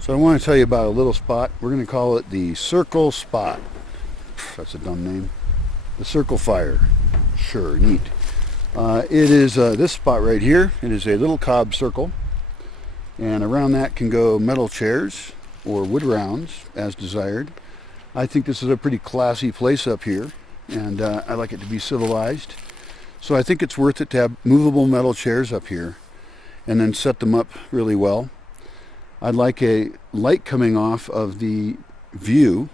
So I want to tell you about a little spot. We're going to call it the Circle Spot. That's a dumb name. The Circle Fire. Sure, neat. It is this spot right here. It is a little cob circle. And around that can go metal chairs or wood rounds as desired. I think this is a pretty classy place up here. And I like it to be civilized. So I think it's worth it to have movable metal chairs up here. And then set them up really well. I'd like a light coming off of the view,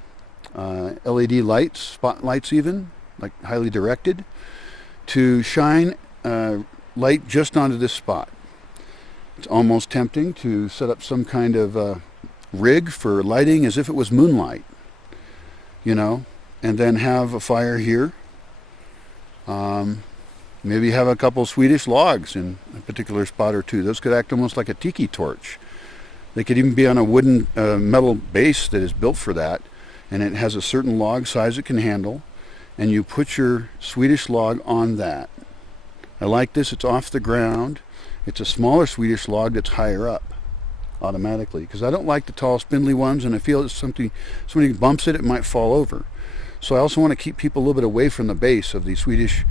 LED lights, spotlights even, like highly directed, to shine light just onto this spot. It's almost tempting to set up some kind of rig for lighting as if it was moonlight, you know, and then have a fire here. Maybe have a couple Swedish logs in a particular spot or two. Those could act almost like a tiki torch. They could even be on a wooden metal base that is built for that, and it has a certain log size it can handle, and you put your Swedish log on that. I like this. It's off the ground. It's a smaller Swedish log that's higher up automatically, because I don't like the tall spindly ones, and I feel if somebody bumps it, it might fall over. So I also want to keep people a little bit away from the base of the Swedish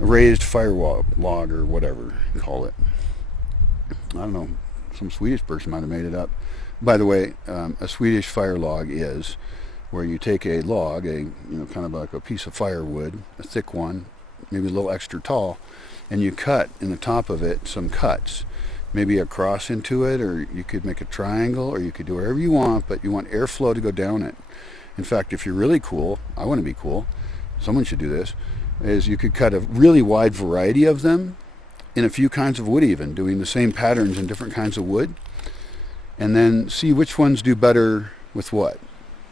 Raised Fire Log, or whatever you call it. I don't know. Some Swedish person might have made it up. By the way, a Swedish fire log is where you take a log, kind of like a piece of firewood, a thick one, maybe a little extra tall, and you cut in the top of it some cuts, maybe a cross into it, or you could make a triangle, or you could do whatever you want, but you want airflow to go down it. In fact, if you're really cool, I want to be cool, someone should do this, is you could cut a really wide variety of them in a few kinds of wood, even doing the same patterns in different kinds of wood, and then see which ones do better with what.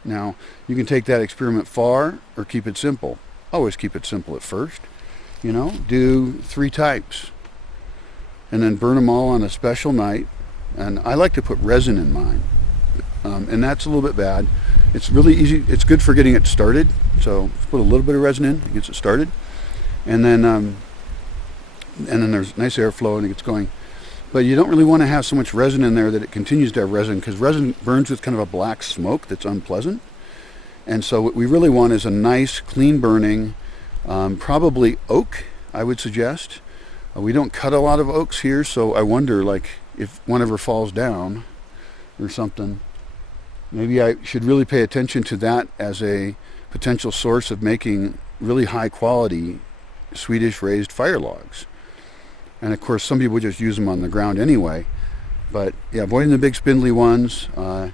Now, you can take that experiment far or keep it simple. Always keep it simple at first. Do 3 types and then burn them all on a special night. And I like to put resin in mine, and that's a little bit bad. It's really easy. It's good for getting it started, so put a little bit of resin in, it gets it started, and then there's nice airflow and it gets going. But you don't really want to have so much resin in there that it continues to have resin, because resin burns with kind of a black smoke that's unpleasant. And so what we really want is a nice, clean burning, probably oak, I would suggest. We don't cut a lot of oaks here, so I wonder, like, if one ever falls down or something, maybe I should really pay attention to that as a potential source of making really high quality Swedish raised fire logs. And of course, some people just use them on the ground anyway. But yeah, avoiding the big spindly ones, that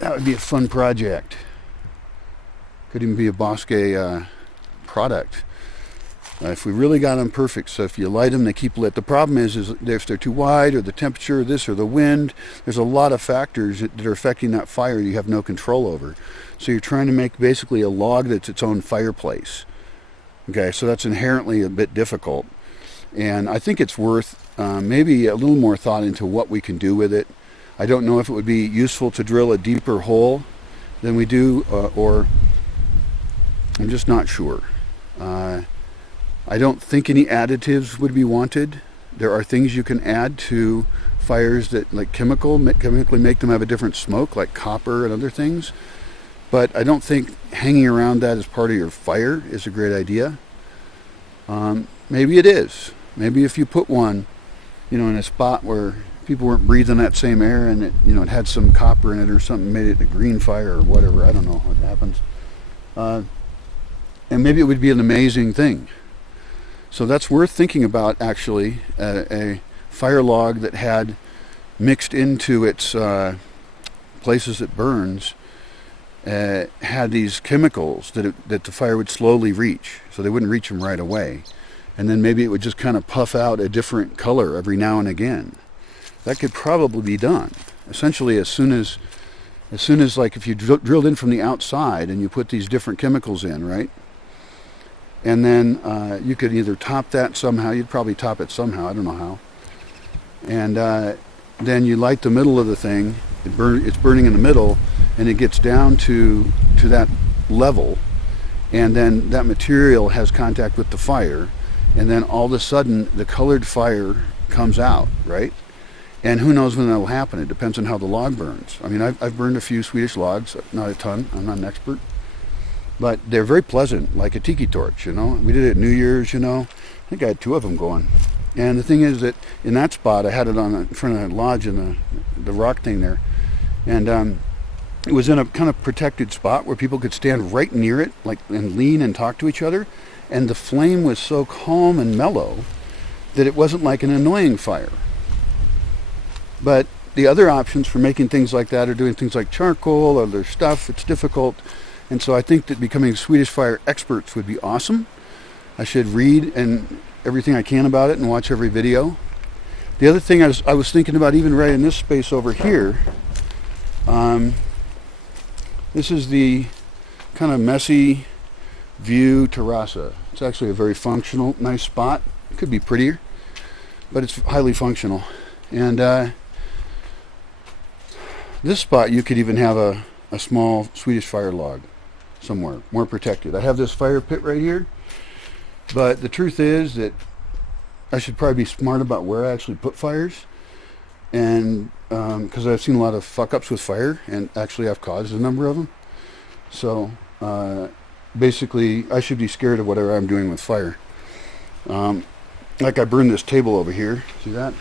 would be a fun project. Could even be a Bosque product. If we really got them perfect. So if you light them, they keep lit. The problem is if they're too wide, or the temperature, this or the wind, there's a lot of factors that are affecting that fire you have no control over. So you're trying to make basically a log that's its own fireplace. Okay, so that's inherently a bit difficult. And I think it's worth maybe a little more thought into what we can do with it. I don't know if it would be useful to drill a deeper hole than we do, or I'm just not sure. I don't think any additives would be wanted. There are things you can add to fires that, like chemically make them have a different smoke, like copper and other things. But I don't think hanging around that as part of your fire is a great idea. Maybe it is. Maybe if you put one, in a spot where people weren't breathing that same air, and it had some copper in it or something, made it a green fire or whatever. I don't know what happens. And maybe it would be an amazing thing. So that's worth thinking about, actually. A fire log that had mixed into its places it burns had these chemicals that the fire would slowly reach, so they wouldn't reach them right away. And then maybe it would just kind of puff out a different color every now and again. That could probably be done. Essentially, as soon as like if you drilled in from the outside and you put these different chemicals in, right? And then you could either top that somehow. You'd probably top it somehow. I don't know how. And then you light the middle of the thing. It's burning in the middle, and it gets down to that level, and then that material has contact with the fire, and then all of a sudden the colored fire comes out, right? And who knows when that will happen. It depends on how the log burns. I mean, I've burned a few Swedish logs, not a ton. I'm not an expert. But they're very pleasant, like a tiki torch, you know. We did it at New Year's, you know. I think I had 2 of them going. And the thing is that in that spot, I had it on in front of the lodge in the rock thing there. And it was in a kind of protected spot where people could stand right near it, like, and lean and talk to each other. And the flame was so calm and mellow that it wasn't like an annoying fire. But the other options for making things like that are doing things like charcoal or other stuff. It's difficult. And so I think that becoming Swedish fire experts would be awesome. I should read and everything I can about it and watch every video. The other thing I was thinking about, even right in this space over here, this is the kind of messy view terraza. It's actually a very functional, nice spot. It could be prettier, but it's highly functional. And this spot, you could even have a small Swedish fire log somewhere, more protected. I have this fire pit right here, but the truth is that I should probably be smart about where I actually put fires, and because I've seen a lot of fuck-ups with fire, and actually I've caused a number of them. So basically, I should be scared of whatever I'm doing with fire. Like I burned this table over here. See that?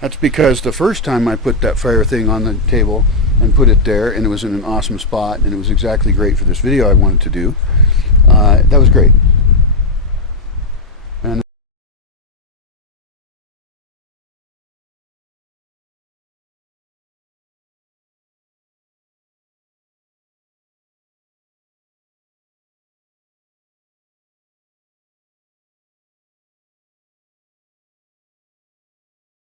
That's because the first time I put that fire thing on the table and put it there, and it was in an awesome spot, and it was exactly great for this video I wanted to do. That was great.